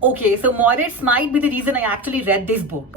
Okay, so Moritz might be the reason I actually read this book.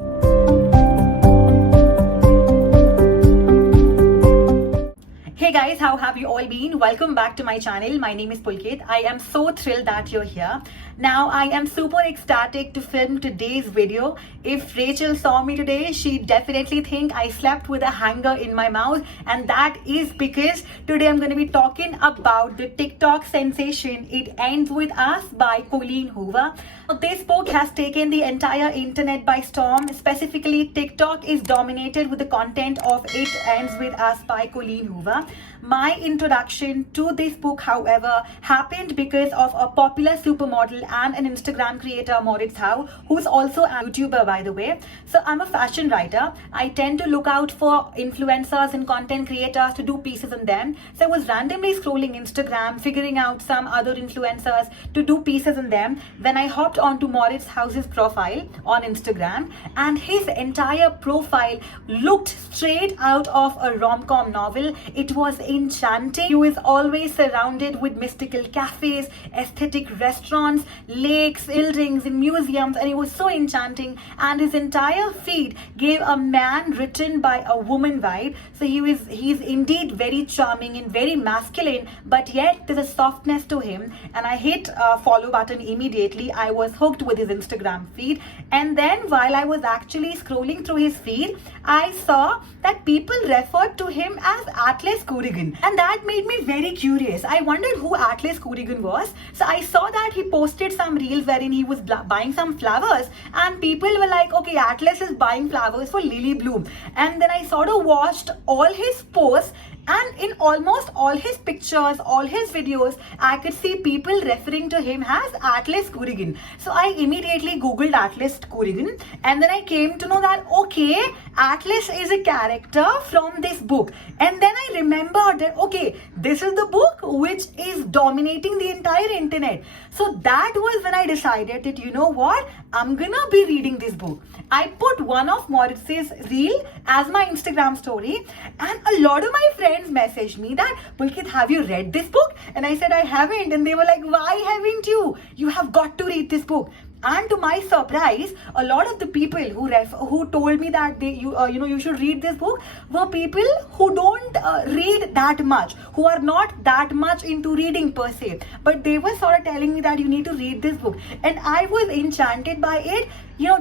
Hey guys, how have you all been? Welcome back to my channel. My name is Pulkit. I am so thrilled that you're here. Now, I am super ecstatic to film today's video. If Rachel saw me today, she'd definitely think I slept with a hanger in my mouth, and that is because today I'm going to be talking about the Tik-Tok Sensation, It Ends With Us by Colleen Hoover. This book has taken the entire internet by storm. Specifically, TikTok is dominated with the content of It Ends With Us by Colleen Hoover. My introduction to this book, however, happened because of a popular supermodel and an Instagram creator, Mauritz Hau, who's also a YouTuber, by the way. So I'm a fashion writer. I tend to look out for influencers and content creators to do pieces on them. So I was randomly scrolling Instagram, figuring out some other influencers to do pieces on them. Then I hopped onto Mauritz Hau's profile on Instagram, and his entire profile looked straight out of a rom-com novel. It was enchanting. He was always surrounded with mystical cafes, aesthetic restaurants, lakes, buildings, and museums, and it was so enchanting. And his entire feed gave a man written by a woman vibe. So he's indeed very charming and very masculine, but yet there's a softness to him. And I hit follow button immediately. I was hooked with his Instagram feed, and then while I was actually scrolling through his feed, I saw that people referred to him as Atlas Corrigan, and that made me very curious. I wondered who Atlas Corrigan was. So I saw that he posted some reels wherein he was buying some flowers, and people were like, okay, Atlas is buying flowers for Lily Bloom. And then I sort of watched all his posts, and in almost all his pictures, all his videos, I could see people referring to him as Atlas Corrigan. So I immediately googled Atlas Corrigan, and then I came to know that, okay, Atlas is a character from this book. And then I remembered that, okay, this is the book which is dominating the entire internet. So that was when I decided that, you know what, I'm gonna be reading this book. I put one of Moritz's reel as my Instagram story, and a lot of my friends messaged me that, Pulkit, have you read this book? And I said I haven't, and they were like, why haven't you? You have got to read this book. And to my surprise, a lot of the people who told me that you should read this book were people who don't read that much, who are not that much into reading per se, but they were sort of telling me that you need to read this book, and I was enchanted by it.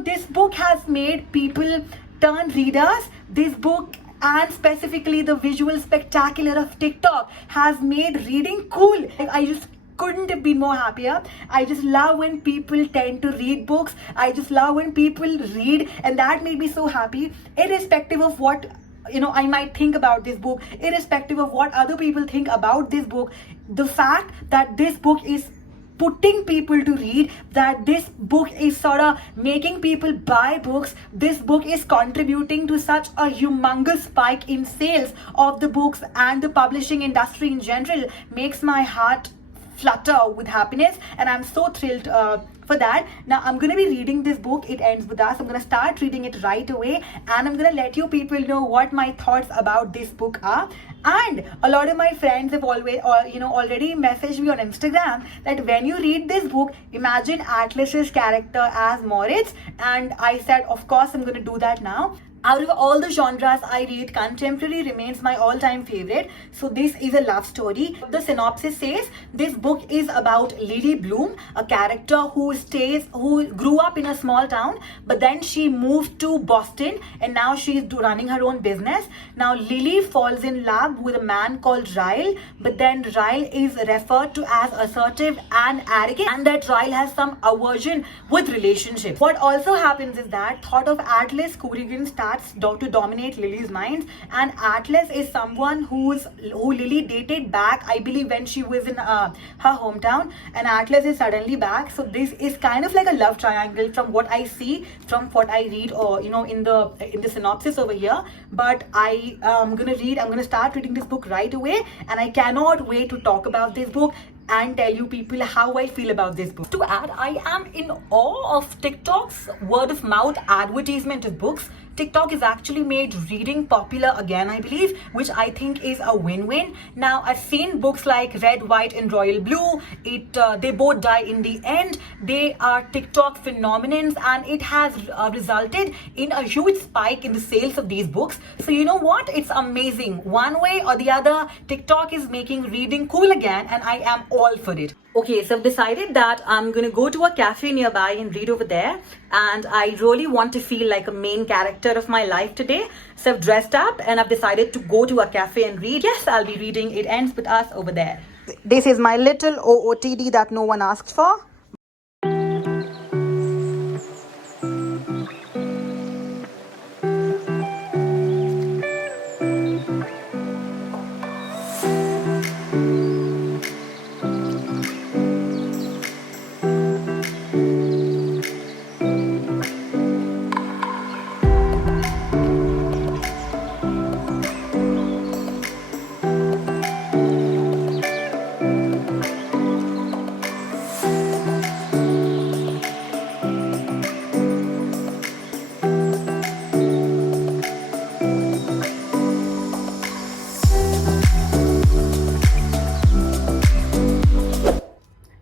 This book has made people turn readers. This book, and specifically the visual spectacular of TikTok, has made reading cool. I just couldn't have been more happier. I just love when people tend to read books. I just love when people read, and that made me so happy, irrespective of what I might think about this book, irrespective of what other people think about this book. The fact that this book is putting people to read, that this book is sort of making people buy books, this book is contributing to such a humongous spike in sales of the books and the publishing industry in general, makes my heart flutter with happiness, and I'm so thrilled for that. Now I'm going to be reading this book, It Ends With Us. I'm going to start reading it right away, and I'm going to let you people know what my thoughts about this book are. And a lot of my friends have already messaged me on Instagram that when you read this book, imagine Atlas's character as Moritz, and I said, of course, I'm going to do that now. Out of all the genres I read, contemporary remains my all-time favorite. So this is a love story. The synopsis says this book is about Lily Bloom, a character who grew up in a small town, but then she moved to Boston, and now she's running her own business. Now Lily falls in love with a man called Ryle, but then Ryle is referred to as assertive and arrogant, and that Ryle has some aversion with relationships. What also happens is that thought of Atlas Corrigan starts to dominate Lily's mind, and Atlas is someone who Lily dated back, I believe, when she was in her hometown, and Atlas is suddenly back. So this is kind of like a love triangle from what I see, from what I read, or in the synopsis over here. But I'm gonna start reading this book right away, and I cannot wait to talk about this book and tell you people how I feel about this book. To add, I am in awe of TikTok's word of mouth advertisement of books. TikTok has actually made reading popular again, I believe, which I think is a win-win. Now, I've seen books like Red, White, and Royal Blue. They both die in the end. They are TikTok phenomenons, and it has resulted in a huge spike in the sales of these books. So you know what? It's amazing. One way or the other, TikTok is making reading cool again, and I am all for it. Okay, so I've decided that I'm gonna go to a cafe nearby and read over there, and I really want to feel like a main character of my life today. So I've dressed up and I've decided to go to a cafe and read. Yes, I'll be reading It Ends With Us over there. This is my little OOTD that no one asked for.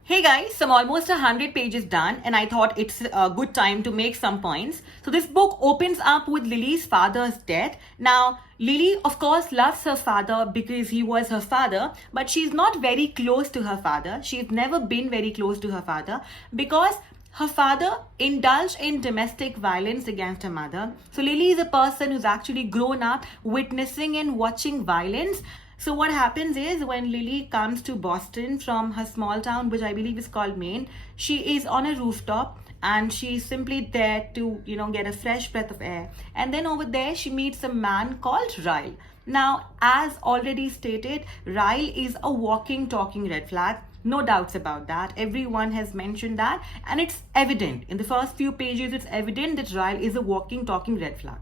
Hey guys, so I'm almost 100 pages done, and I thought it's a good time to make some points. So this book opens up with Lily's father's death. Now, Lily, of course, loves her father because he was her father, but she's not very close to her father. She's never been very close to her father because her father indulged in domestic violence against her mother. So Lily is a person who's actually grown up witnessing and watching violence. So what happens is when Lily comes to Boston from her small town, which I believe is called Maine, she is on a rooftop and she's simply there to, get a fresh breath of air. And then over there, she meets a man called Ryle. Now, as already stated, Ryle is a walking, talking red flag. No doubts about that. Everyone has mentioned that. And it's evident. In the first few pages, it's evident that Ryle is a walking, talking red flag.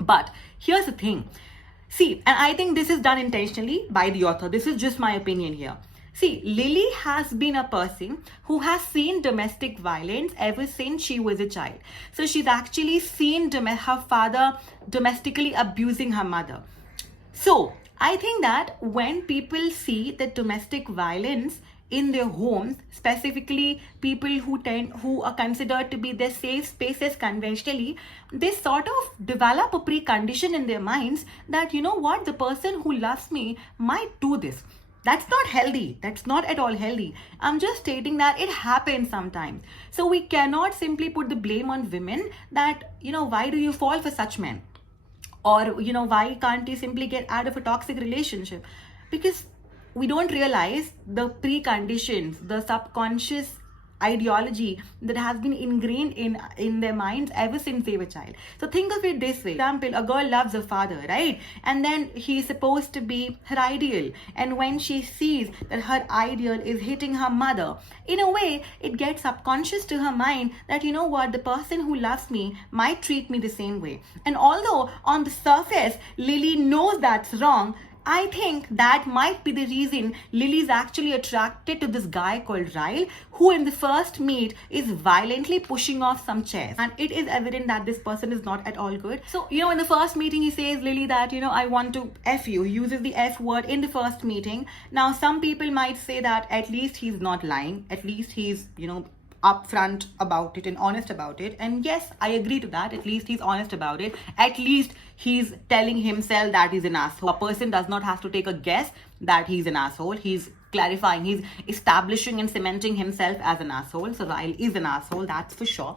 But here's the thing. See, and I think this is done intentionally by the author. This is just my opinion here. See, Lily has been a person who has seen domestic violence ever since she was a child. So she's actually seen her father domestically abusing her mother. So I think that when people see that domestic violence in their homes, specifically people who are considered to be their safe spaces conventionally, they sort of develop a precondition in their minds that, the person who loves me might do this. That's not healthy. That's not at all healthy. I'm just stating that it happens sometimes. So we cannot simply put the blame on women that, why do you fall for such men? Or, why can't you simply get out of a toxic relationship? Because we don't realize the preconditions, the subconscious ideology that has been ingrained in their minds ever since they were child. So think of it this way. For example, a girl loves her father, right? And then he's supposed to be her ideal. And when she sees that her ideal is hitting her mother, in a way, it gets subconscious to her mind that, the person who loves me might treat me the same way. And although on the surface, Lily knows that's wrong, I think that might be the reason Lily's actually attracted to this guy called Ryle, who in the first meet is violently pushing off some chairs. And it is evident that this person is not at all good. So, in the first meeting, he says, Lily, that, I want to F you. He uses the F word in the first meeting. Now, some people might say that at least he's not lying. At least he's, upfront about it and honest about it. And yes, I agree to that. At least he's honest about it. At least he's telling himself that he's an asshole. A person does not have to take a guess that he's an asshole. He's clarifying, he's establishing and cementing himself as an asshole. So Ryle is an asshole, that's for sure.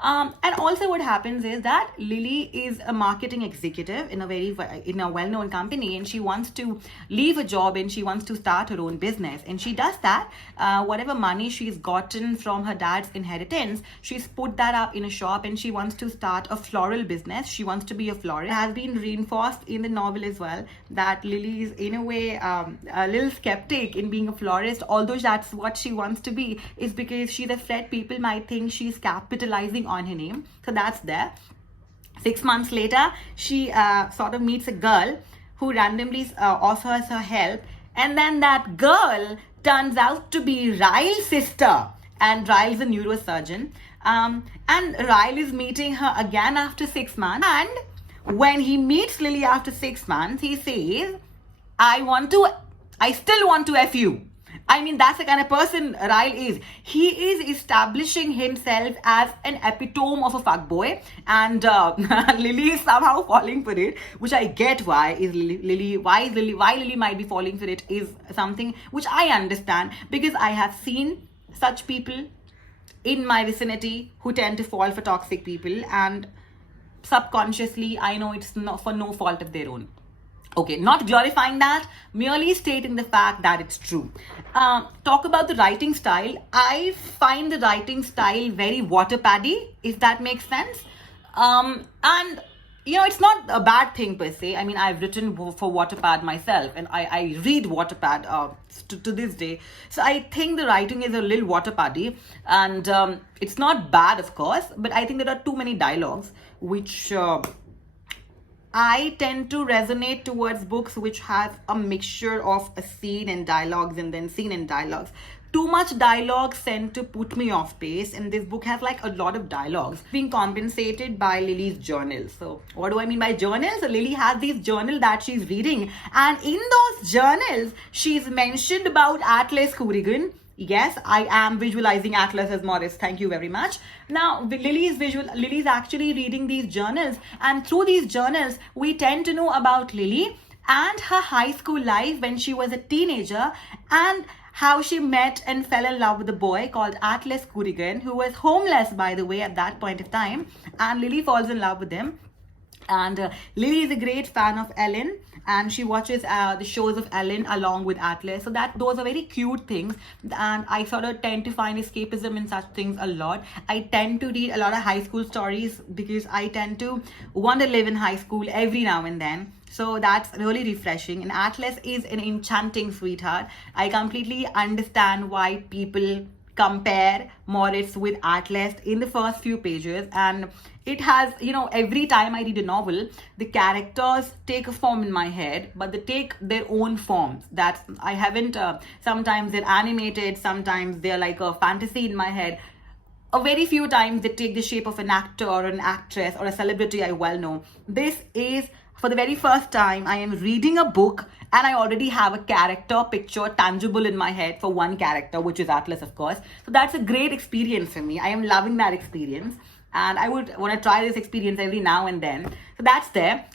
And also what happens is that Lily is a marketing executive in a well-known company, and she wants to leave a job and she wants to start her own business. And she does that. Whatever money she's gotten from her dad's inheritance, she's put that up in a shop and she wants to start a floral business. She wants to be a florist. It has been reinforced in the novel as well that Lily is in a way a little skeptic in being a florist, although that's what she wants to be, is because she's afraid people might think she's capitalizing on her name. So that's there. 6 months later, she sort of meets a girl who randomly offers her help, and then that girl turns out to be Ryle's sister. and Ryle is a neurosurgeon. And Ryle is meeting her again after 6 months. And when he meets Lily after 6 months, he says, I still want to F you. I mean, that's the kind of person Ryle is. He is establishing himself as an epitome of a fuckboy, and Lily is somehow falling for it, which I get why Lily might be falling for it is something which I understand, because I have seen such people in my vicinity who tend to fall for toxic people, and subconsciously I know it's not for no fault of their own. Okay, not glorifying that, merely stating the fact that it's true. Talk about the writing style. I find the writing style very waterpaddy, if that makes sense. And it's not a bad thing per se. I mean, I've written for Waterpad myself, and I read Waterpad to this day. So I think the writing is a little waterpaddy, and it's not bad, of course, but I think there are too many dialogues, which I tend to resonate towards books which have a mixture of a scene and dialogues and then scene and dialogues. Too much dialogues tend to put me off pace, and this book has like a lot of dialogues being compensated by Lily's journals. So what do I mean by journals? Lily has these journals that she's reading, and in those journals she's mentioned about Atlas Corrigan. Yes, I am visualizing Atlas as Moritz. Thank you very much. Now, Lily's actually reading these journals, and through these journals, we tend to know about Lily and her high school life when she was a teenager, and how she met and fell in love with a boy called Atlas Corrigan, who was homeless, by the way, at that point of time, and Lily falls in love with him. And Lily is a great fan of Ellen, and she watches the shows of Ellen along with Atlas. So those are very cute things, and I sort of tend to find escapism in such things a lot. I tend to read a lot of high school stories because I tend to want to live in high school every now and then. So that's really refreshing. And Atlas is an enchanting sweetheart. I completely understand why people compare Moritz with Atlas in the first few pages, and it has, every time I read a novel, the characters take a form in my head, but they take their own forms that I haven't, sometimes they're animated, sometimes they're like a fantasy in my head. A very few times they take the shape of an actor or an actress or a celebrity I well know. This is, for the very first time, I am reading a book and I already have a character picture tangible in my head for one character, which is Atlas, of course. So that's a great experience for me. I am loving that experience, and I would want to try this experience every now and then. So that's there.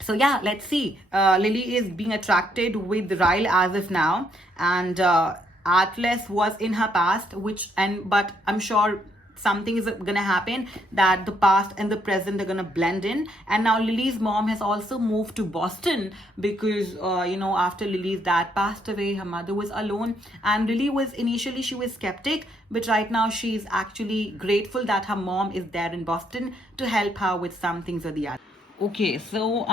So yeah, let's see. Lily is being attracted with Ryle as of now, and Atlas was in her past, but I'm sure something is gonna happen that the past and the present are gonna blend in. And now Lily's mom has also moved to Boston because after Lily's dad passed away, her mother was alone, and Lily was initially, she was skeptic, but right now she's actually grateful that her mom is there in Boston to help her with some things or the other. Okay, so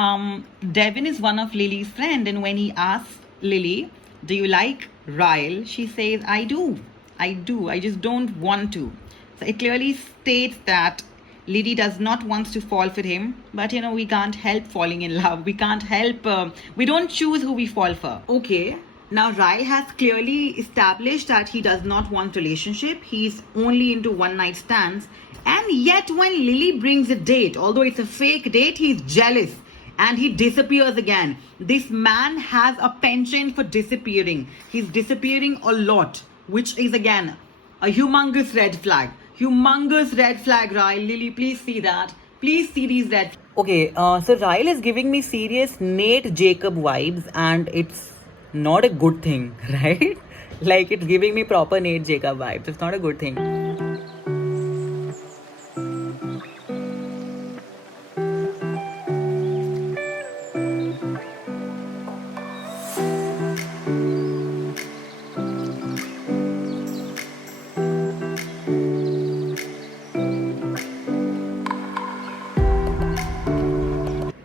Devin is one of Lily's friend, and when he asks Lily, do you like Ryle, she says, I do, I just don't want to. So it clearly states that Lily does not want to fall for him, but we can't help falling in love. We can't help, we don't choose who we fall for. Okay, now Ryle has clearly established that he does not want relationship. He's only into one night stands. And yet when Lily brings a date, although it's a fake date, he's jealous and he disappears again. This man has a penchant for disappearing. He's disappearing a lot, which is again a humongous red flag. Humongous red flag, Ryle. Lily, please see that. Please see these red. Okay, so Ryle is giving me serious Nate Jacob vibes, and it's not a good thing, right? Like, it's giving me proper Nate Jacob vibes. It's not a good thing.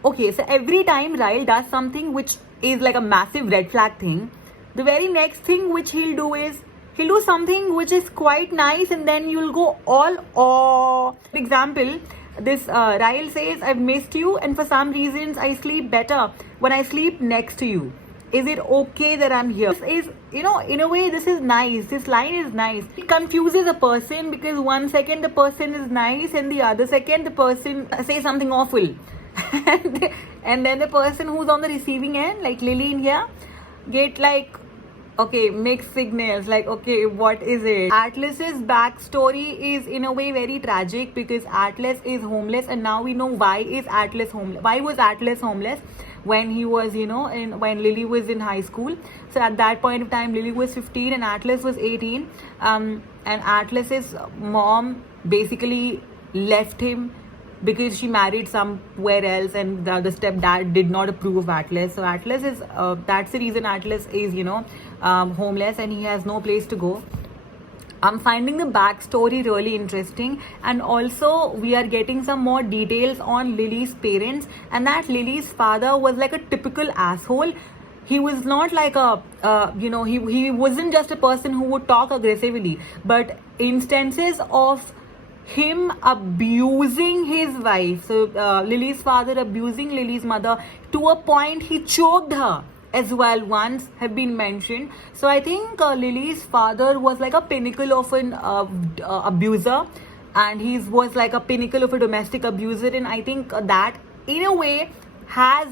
Okay, so every time Ryle does something which is like a massive red flag thing, the very next thing which he'll do is he'll do something which is quite nice, and then you'll go all oh. For example, this Ryle says, I've missed you, and for some reasons I sleep better when I sleep next to you. Is it okay that I'm here? This is, in a way, this is nice. This line is nice. It confuses a person because one second the person is nice and the other second the person says something awful. And then the person who's on the receiving end, like Lily in here, get like, okay, mixed signals, like, okay, what is it? Atlas's backstory is in a way very tragic because Atlas is homeless, and now we know why is Atlas homeless. Why was Atlas homeless? When he was, when Lily was in high school. So at that point of time, Lily was 15 and Atlas was 18. And Atlas's mom basically left him because she married somewhere else, and the other stepdad did not approve of Atlas. So Atlas is, that's the reason Atlas is, homeless and he has no place to go. I'm finding the backstory really interesting, and also we are getting some more details on Lily's parents, and that Lily's father was like a typical asshole. He was not like he wasn't just a person who would talk aggressively, but instances of him abusing his wife. So Lily's father abusing Lily's mother to a point he choked her as well once have been mentioned. So I think Lily's father was like a pinnacle of an abuser, and he was like a pinnacle of a domestic abuser, and I think that in a way has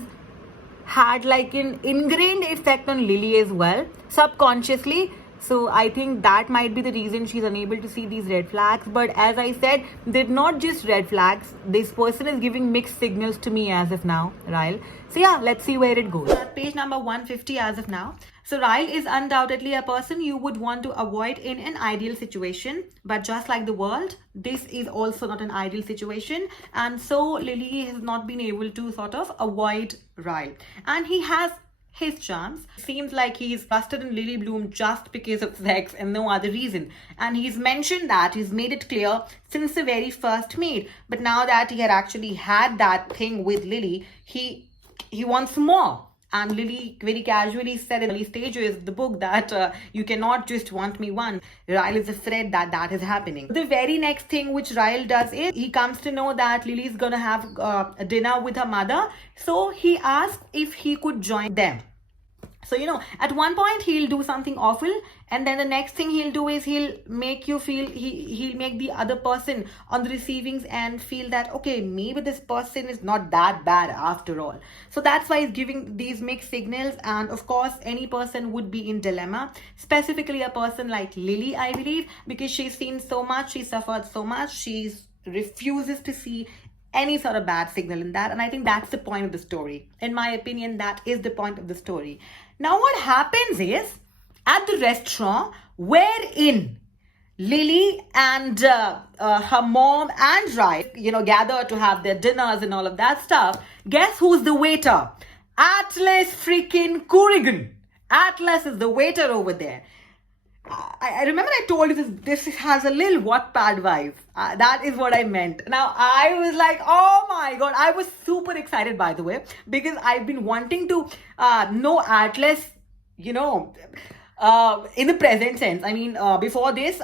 had like an ingrained effect on Lily as well, subconsciously. So I think that might be the reason she's unable to see these red flags. But as I said, they're not just red flags. This person is giving mixed signals to me as of now, Ryle. So yeah, let's see where it goes. At page number 150 as of now. So Ryle is undoubtedly a person you would want to avoid in an ideal situation. But just like the world, this is also not an ideal situation. And so Lily has not been able to sort of avoid Ryle. And he has his charms. Seems like he's busted in Lily Bloom just because of sex and no other reason. And he's mentioned that, he's made it clear since the very first meet. But now that he had actually had that thing with Lily, he wants more. And Lily very casually said in early stages of the book that you cannot just want me once. Ryle is afraid that that is happening. The very next thing which Ryle does is he comes to know that Lily's gonna have a dinner with her mother. So he asks if he could join them. So, at one point he'll do something awful, and then the next thing he'll do is he'll make you feel, he'll make the other person on the receiving end feel that, okay, maybe this person is not that bad after all. So that's why he's giving these mixed signals. And of course, any person would be in dilemma, specifically a person like Lily, I believe, because she's seen so much, she suffered so much, she refuses to see any sort of bad signal in that. And I think that's the point of the story. In my opinion, that is the point of the story. Now what happens is, at the restaurant wherein Lily and her mom and Ryle, gather to have their dinners and all of that stuff, guess who's the waiter? Atlas freaking Corrigan. Atlas is the waiter over there. I remember I told you this has a little Wattpad vibe. That is what I meant. Now, I was like, oh my God. I was super excited, by the way, because I've been wanting to know Atlas, in the present sense. I mean, before this,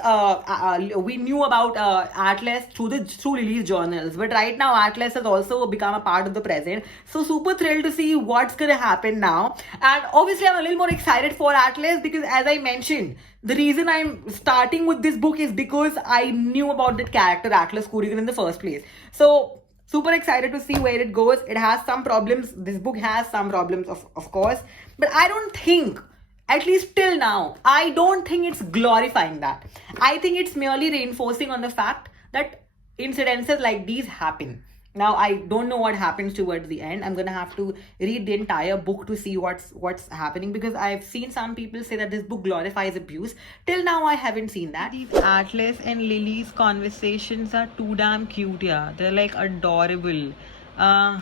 we knew about Atlas through Lily's journals. But right now, Atlas has also become a part of the present. So super thrilled to see what's going to happen now. And obviously, I'm a little more excited for Atlas because, as I mentioned, the reason I'm starting with this book is because I knew about that character, Atlas Corrigan, in the first place. So super excited to see where it goes. It has some problems. This book has some problems, of course. But I don't think, at least till now, I don't think it's glorifying that. I think it's merely reinforcing on the fact that incidences like these happen. Now, I don't know what happens towards the end. I'm going to have to read the entire book to see what's happening, because I've seen some people say that this book glorifies abuse. Till now, I haven't seen that. These Atlas and Lily's conversations are too damn cute, yeah. They're like adorable. I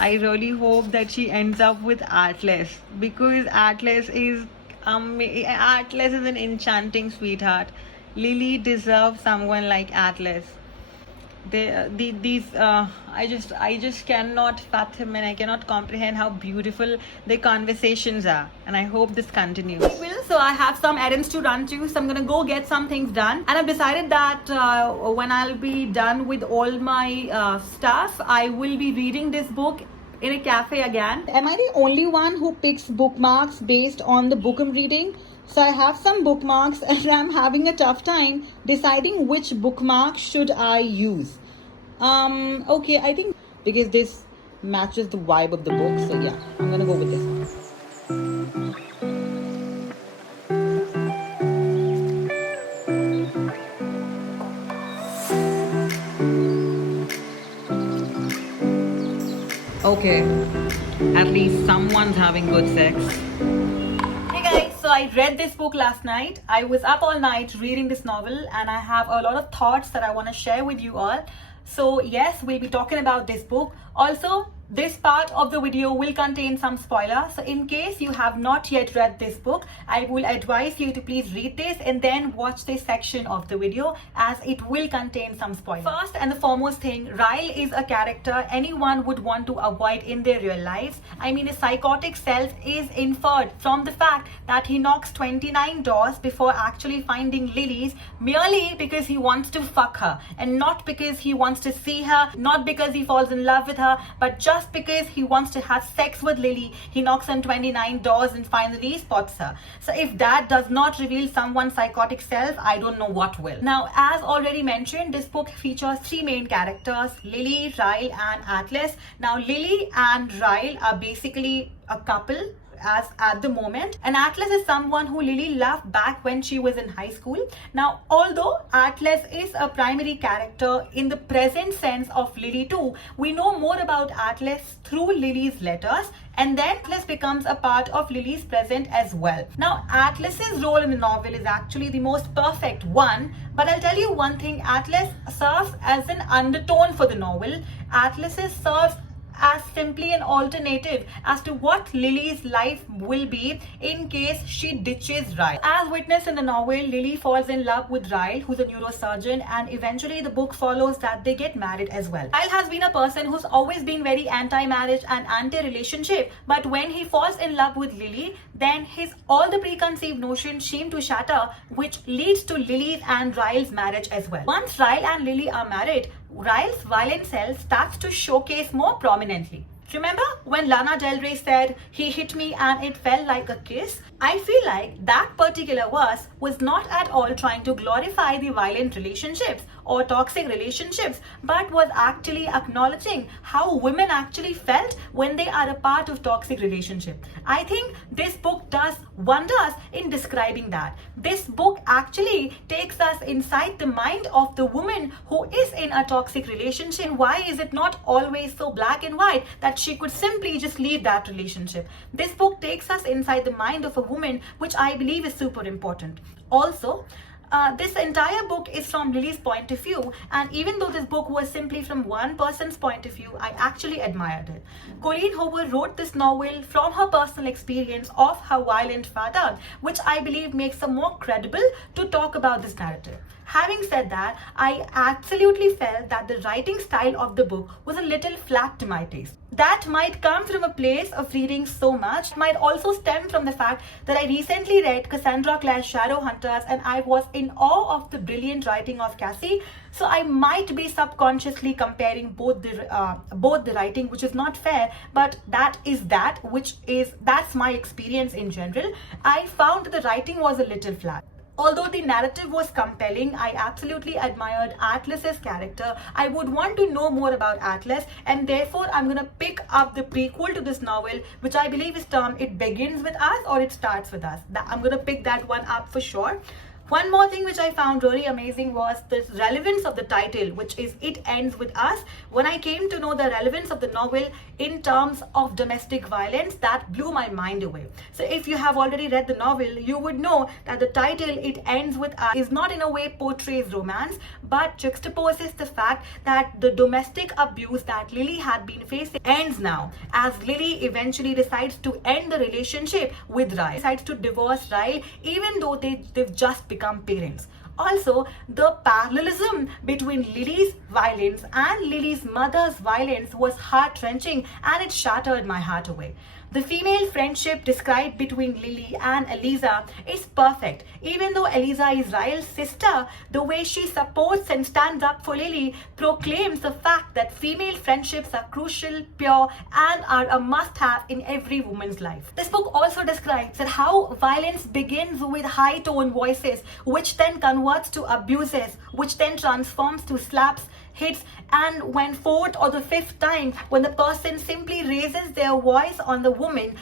really hope that she ends up with Atlas, because Atlas is an enchanting sweetheart. Lily deserves someone like Atlas. I just cannot fathom, and I cannot comprehend how beautiful the conversations are, and I hope this continues. So I have some errands to run to, so I'm gonna go get some things done, and I've decided that when I'll be done with all my stuff, I will be reading this book in a cafe again. Am I the only one who picks bookmarks based on the book I'm reading? So I have some bookmarks and I'm having a tough time deciding which bookmark should I use. Okay, I think because this matches the vibe of the book, so yeah, I'm gonna go with this one. Okay, at least someone's having good sex. Hey guys, so I read this book last night. I was up all night reading this novel and I have a lot of thoughts that I want to share with you all. So yes, we'll be talking about this book. Also, this part of the video will contain some spoilers. So in case you have not yet read this book, I will advise you to please read this and then watch this section of the video as it will contain some spoilers. First and the foremost thing, Ryle is a character anyone would want to avoid in their real lives. I mean, his psychotic self is inferred from the fact that he knocks 29 doors before actually finding Lily's merely because he wants to fuck her and not because he wants to see her, not because he falls in love with her, but just because he wants to have sex with Lily. He knocks on 29 doors and finally spots her. So if that does not reveal someone's psychotic self, I don't know what will. Now, as already mentioned, this book features three main characters, Lily, Ryle and Atlas. Now, Lily and Ryle are basically a couple as at the moment, and Atlas is someone who Lily loved back when she was in high school. Now, although Atlas is a primary character in the present sense of Lily too, we know more about Atlas through Lily's letters, and then Atlas becomes a part of Lily's present as well. Now, Atlas's role in the novel is actually the most perfect one, but I'll tell you one thing, Atlas serves as an undertone for the novel. Atlas serves as simply an alternative as to what Lily's life will be in case she ditches Ryle. As witnessed in the novel, Lily falls in love with Ryle, who's a neurosurgeon, and eventually the book follows that they get married as well. Ryle has been a person who's always been very anti-marriage and anti-relationship, but when he falls in love with Lily, then his all the preconceived notions seem to shatter, which leads to Lily's and Ryle's marriage as well. Once Ryle and Lily are married, Ryle's violent self starts to showcase more prominently. Remember when Lana Del Rey said, "He hit me and it felt like a kiss"? I feel like that particular verse was not at all trying to glorify the violent relationships or toxic relationships, but was actually acknowledging how women actually felt when they are a part of toxic relationship. I think this book does wonders in describing that. This book actually takes us inside the mind of the woman who is in a toxic relationship. Why is it not always so black and white that she could simply just leave that relationship? This book takes us inside the mind of a woman, which I believe is super important. Also, this entire book is from Lily's point of view, and even though this book was simply from one person's point of view, I actually admired it. Colleen Hoover wrote this novel from her personal experience of her violent father, which I believe makes her more credible to talk about this narrative. Having said that, I absolutely felt that the writing style of the book was a little flat to my taste. That might come from a place of reading so much. It might also stem from the fact that I recently read Cassandra Clare's Shadowhunters and I was in awe of the brilliant writing of Cassie. So I might be subconsciously comparing both the writing, which is not fair, but that's my experience in general. I found the writing was a little flat. Although the narrative was compelling, I absolutely admired Atlas's character. I would want to know more about Atlas, and therefore I'm going to pick up the prequel to this novel, which I believe is termed It Begins With Us or It Starts With Us. I'm going to pick that one up for sure. One more thing which I found really amazing was the relevance of the title, which is It Ends With Us. When I came to know the relevance of the novel in terms of domestic violence, that blew my mind away. So if you have already read the novel, you would know that the title It Ends With Us is not in a way portrays romance, but juxtaposes the fact that the domestic abuse that Lily had been facing ends now, as Lily eventually decides to end the relationship with Ryle, decides to divorce Ryle, even though they've just become parents. Also, the parallelism between Lily's violence and Lily's mother's violence was heart-wrenching, and it shattered my heart away. The female friendship described between Lily and Eliza is perfect. Even though Eliza is Rael's sister, the way she supports and stands up for Lily proclaims the fact that female friendships are crucial, pure, and are a must-have in every woman's life. This book also describes that how violence begins with high-toned voices, which then converts to abuses, which then transforms to slaps, hits, and when fourth or the fifth time when the person simply raises their voice on the woman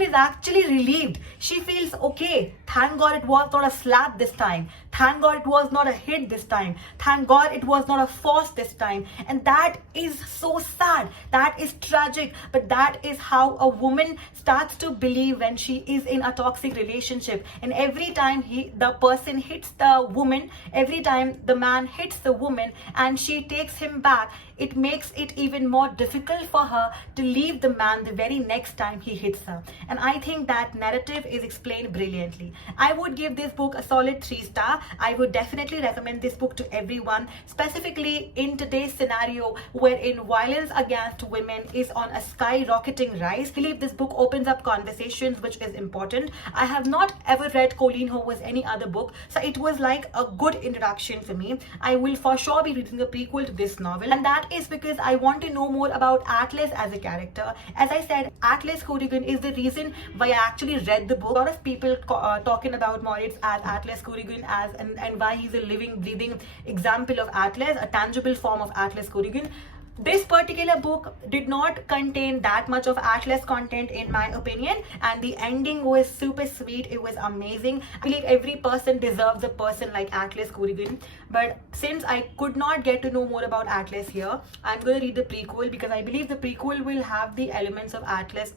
is actually relieved. She feels, okay, thank God it was not a slap this time, thank God it was not a hit this time, thank God it was not a force this time. And that is so sad, that is tragic, but that is how a woman starts to believe when she is in a toxic relationship. And every time the person hits the woman, every time the man hits the woman and she takes him back, it makes it even more difficult for her to leave the man the very next time he hits her. And I think that narrative is explained brilliantly. I would give this book a solid 3-star. I would definitely recommend this book to everyone, specifically in today's scenario wherein violence against women is on a skyrocketing rise. I believe this book opens up conversations, which is important. I have not ever read Colleen Hoover's any other book, so it was like a good introduction for me. I will for sure be reading the prequel to this novel, and that is because I want to know more about Atlas as a character. As I said, Atlas Corrigan is the reason why I actually read the book. A lot of people talking about Moritz as Atlas Corrigan and why he's a living, breathing example of Atlas, a tangible form of Atlas Corrigan. This particular book did not contain that much of Atlas content in my opinion, and the ending was super sweet. It was amazing. I believe every person deserves a person like Atlas Corrigan, but since I could not get to know more about Atlas here, I'm going to read the prequel because I believe the prequel will have the elements of Atlas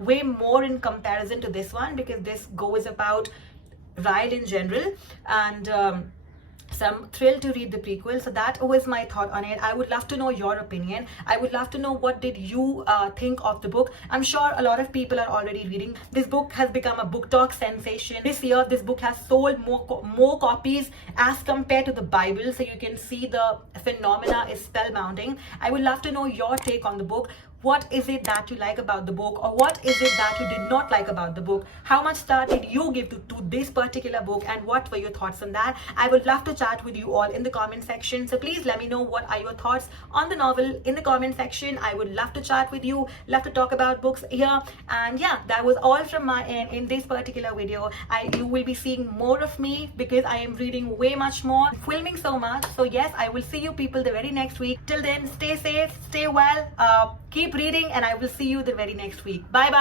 way more in comparison to this one, because this goes about Rael in general, and so I'm thrilled to read the prequel. So that was my thought on it. I would love to know your opinion. I would love to know what did you think of the book. I'm sure a lot of people are already reading. This book has become a TikTok sensation. This year, this book has sold more copies as compared to the Bible. So you can see the phenomena is spellbounding. I would love to know your take on the book. What is it that you like about the book, or what is it that you did not like about the book? How much star did you give to this particular book, and what were your thoughts on that? I would love to chat with you all in the comment section. So please let me know what are your thoughts on the novel in the comment section. I would love to chat with you, love to talk about books here. And yeah, that was all from my end in this particular video. You will be seeing more of me because I am reading way much more, filming so much. So yes, I will see you people the very next week. Till then, stay safe, stay well, keep reading, and I will see you the very next week. Bye bye.